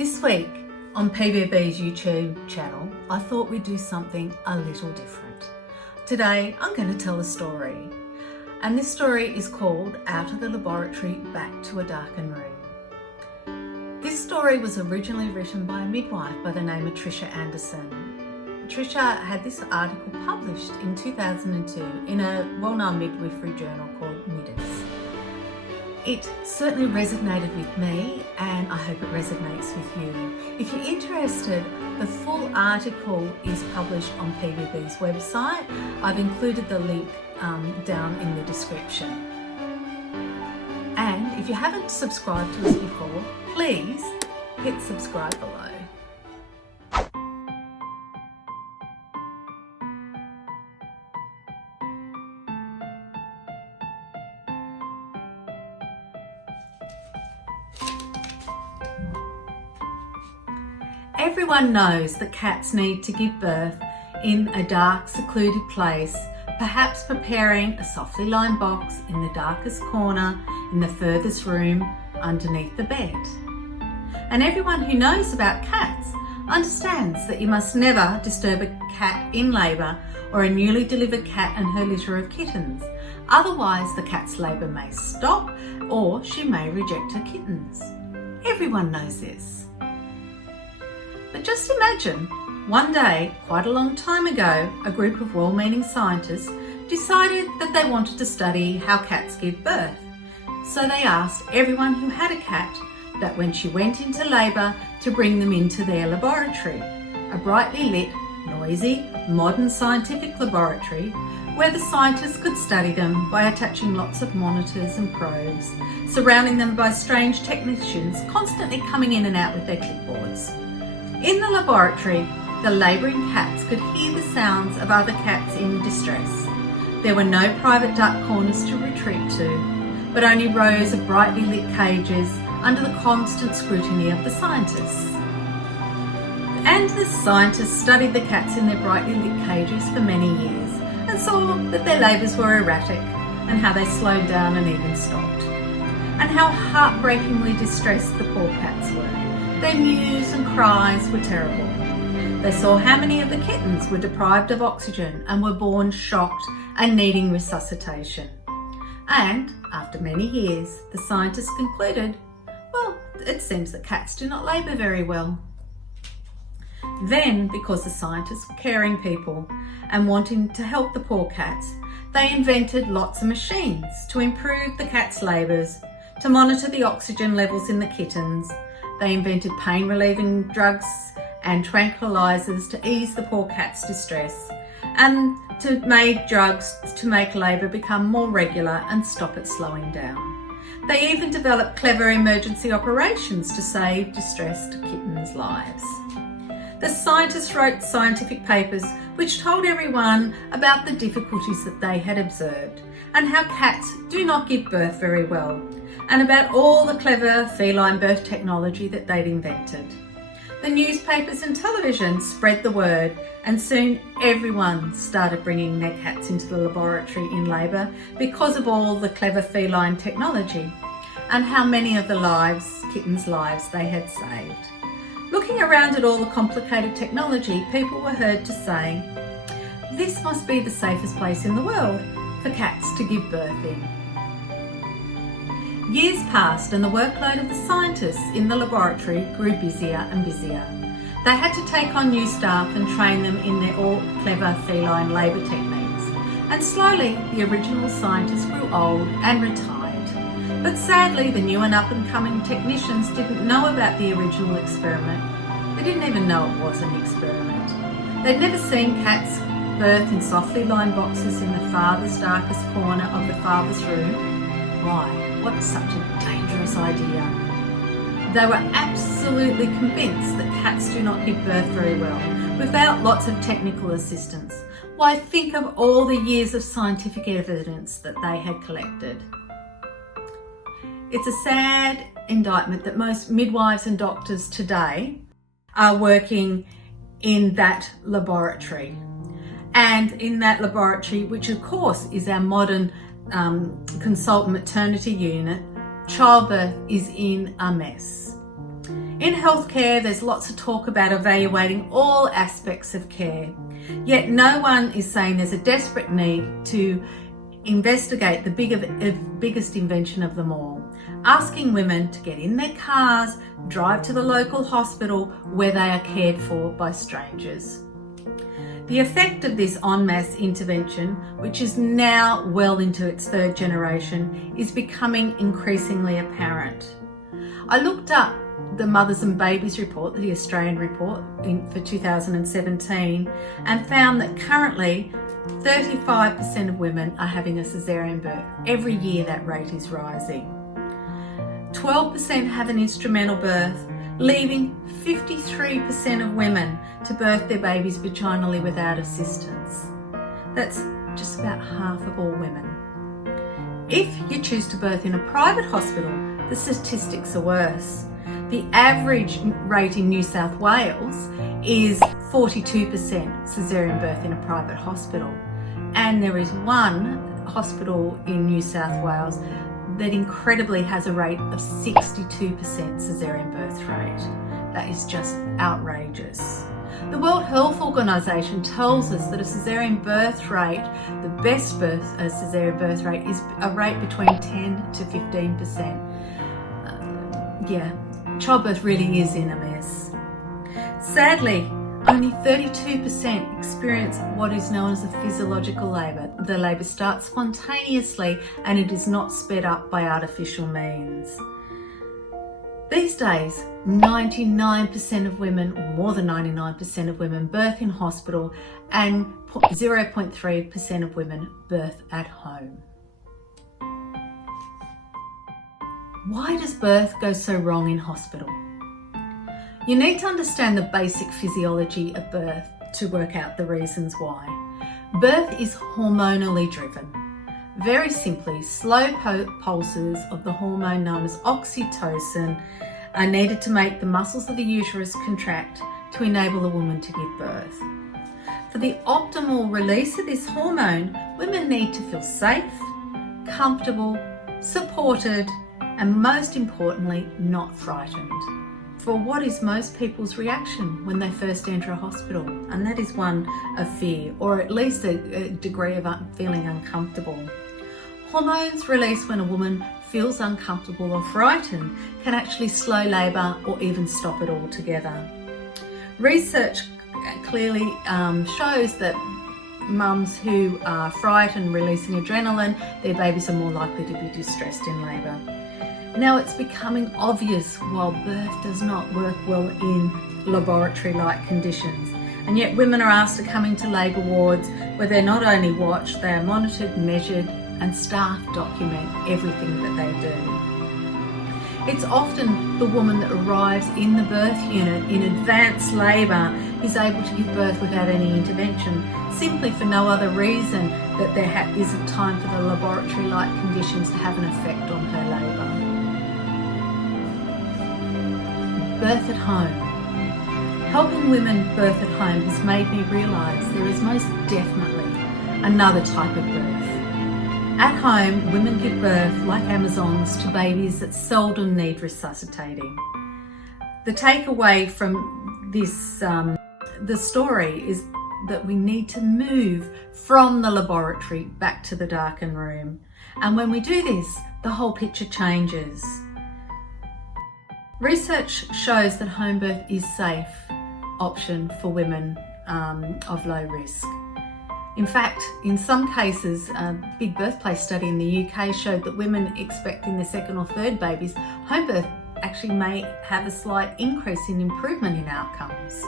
This week on PBB's YouTube channel, I thought we'd do something a little different. Today, I'm going to tell a story, and this story is called Out of the Laboratory Back to a Darkened Room. This story was originally written by a midwife by the name of Tricia Anderson. Tricia had this article published in 2002 in a well-known midwifery journal called Momentous. It certainly resonated with me, and I hope it resonates with you. If you're interested, the full article is published on PBB's website. I've included the link down in the description. And if you haven't subscribed to us before, please hit subscribe below. Everyone knows that cats need to give birth in a dark, secluded place, perhaps preparing a softly lined box in the darkest corner in the furthest room underneath the bed. And everyone who knows about cats understands that you must never disturb a cat in labour or a newly delivered cat and her litter of kittens. Otherwise, the cat's labour may stop or she may reject her kittens. Everyone knows this. But just imagine, one day, quite a long time ago, a group of well-meaning scientists decided that they wanted to study how cats give birth. So they asked everyone who had a cat that when she went into labour to bring them into their laboratory, a brightly lit, noisy, modern scientific laboratory where the scientists could study them by attaching lots of monitors and probes, surrounding them by strange technicians constantly coming in and out with their clipboards. In the laboratory, the labouring cats could hear the sounds of other cats in distress. There were no private dark corners to retreat to, but only rows of brightly lit cages under the constant scrutiny of the scientists. And the scientists studied the cats in their brightly lit cages for many years and saw that their labours were erratic and how they slowed down and even stopped, and how heartbreakingly distressed the poor cats were. Their mews and cries were terrible. They saw how many of the kittens were deprived of oxygen and were born shocked and needing resuscitation. And after many years, the scientists concluded, well, it seems that cats do not labour very well. Then, because the scientists were caring people and wanting to help the poor cats, they invented lots of machines to improve the cats' labours, to monitor the oxygen levels in the kittens. They invented pain-relieving drugs and tranquilizers to ease the poor cat's distress, and to make drugs to make labour become more regular and stop it slowing down. They even developed clever emergency operations to save distressed kittens' lives. The scientists wrote scientific papers which told everyone about the difficulties that they had observed and how cats do not give birth very well, and about all the clever feline birth technology that they'd invented. The newspapers and television spread the word, and soon everyone started bringing their cats into the laboratory in labour because of all the clever feline technology and how many of the kittens' lives they had saved. Looking around at all the complicated technology, people were heard to say, "This must be the safest place in the world for cats to give birth in." Years passed and the workload of the scientists in the laboratory grew busier and busier. They had to take on new staff and train them in their all clever feline labour techniques. And slowly the original scientists grew old and retired. But sadly, the new and up-and-coming technicians didn't know about the original experiment. They didn't even know it was an experiment. They'd never seen cats birth in softly lined boxes in the farthest, darkest corner of the farthest room. Why? What's such a dangerous idea? They were absolutely convinced that cats do not give birth very well without lots of technical assistance. Why, think of all the years of scientific evidence that they had collected. It's a sad indictment that most midwives and doctors today are working in that laboratory. And in that laboratory, which of course is our modern consultant maternity unit, childbirth is in a mess. In healthcare, there's lots of talk about evaluating all aspects of care, yet no one is saying there's a desperate need to investigate the biggest invention of them all, asking women to get in their cars, drive to the local hospital where they are cared for by strangers. The effect of this en masse intervention, which is now well into its third generation, is becoming increasingly apparent. I looked up the Mothers and Babies report, the Australian report for 2017, and found that currently 35% of women are having a caesarean birth. Every year that rate is rising. 12% have an instrumental birth, leaving 53% of women to birth their babies vaginally without assistance. That's just about half of all women. If you choose to birth in a private hospital, the statistics are worse. The average rate in New South Wales is 42% caesarean birth in a private hospital. And there is one hospital in New South Wales that incredibly has a rate of 62% caesarean birth rate. That is just outrageous. The World Health Organization tells us that a caesarean birth rate, the best caesarean birth rate, is a rate between 10 to 15%. Childbirth really is in a mess. Sadly, only 32% experience what is known as a physiological labour. The labour starts spontaneously and it is not sped up by artificial means. These days, 99% of women, or more than 99% of women, birth in hospital, and 0.3% of women birth at home. Why does birth go so wrong in hospital? You need to understand the basic physiology of birth to work out the reasons why. Birth is hormonally driven. Very simply, slow pulses of the hormone known as oxytocin are needed to make the muscles of the uterus contract to enable the woman to give birth. For the optimal release of this hormone, women need to feel safe, comfortable, supported, and most importantly, not frightened. For what is most people's reaction when they first enter a hospital? And that is one of fear, or at least a degree of feeling uncomfortable. Hormones released when a woman feels uncomfortable or frightened can actually slow labour or even stop it altogether. Research clearly shows that mums who are frightened releasing adrenaline, their babies are more likely to be distressed in labour. Now it's becoming obvious while birth does not work well in laboratory-like conditions, and yet women are asked to come into labour wards where they're not only watched, they are monitored, measured, and staff document everything that they do. It's often the woman that arrives in the birth unit in advanced labour is able to give birth without any intervention, simply for no other reason that there isn't time for the laboratory-like conditions to have an effect on her labour. Birth at home. Helping women birth at home has made me realise there is most definitely another type of birth. At home, women give birth, like Amazons, to babies that seldom need resuscitating. The takeaway from this, the story, is that we need to move from the laboratory back to the darkened room. And when we do this, the whole picture changes. Research shows that home birth is a safe option for women of low risk. In fact, in some cases, a big birthplace study in the UK showed that women expecting their second or third babies, home birth actually may have a slight increase in improvement in outcomes.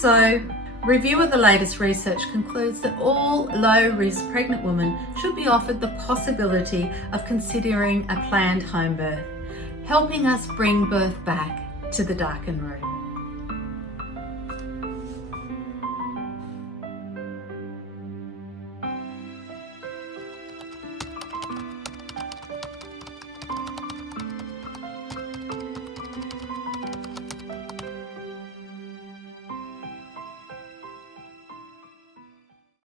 So, review of the latest research concludes that all low-risk pregnant women should be offered the possibility of considering a planned home birth, helping us bring birth back to the darkened room.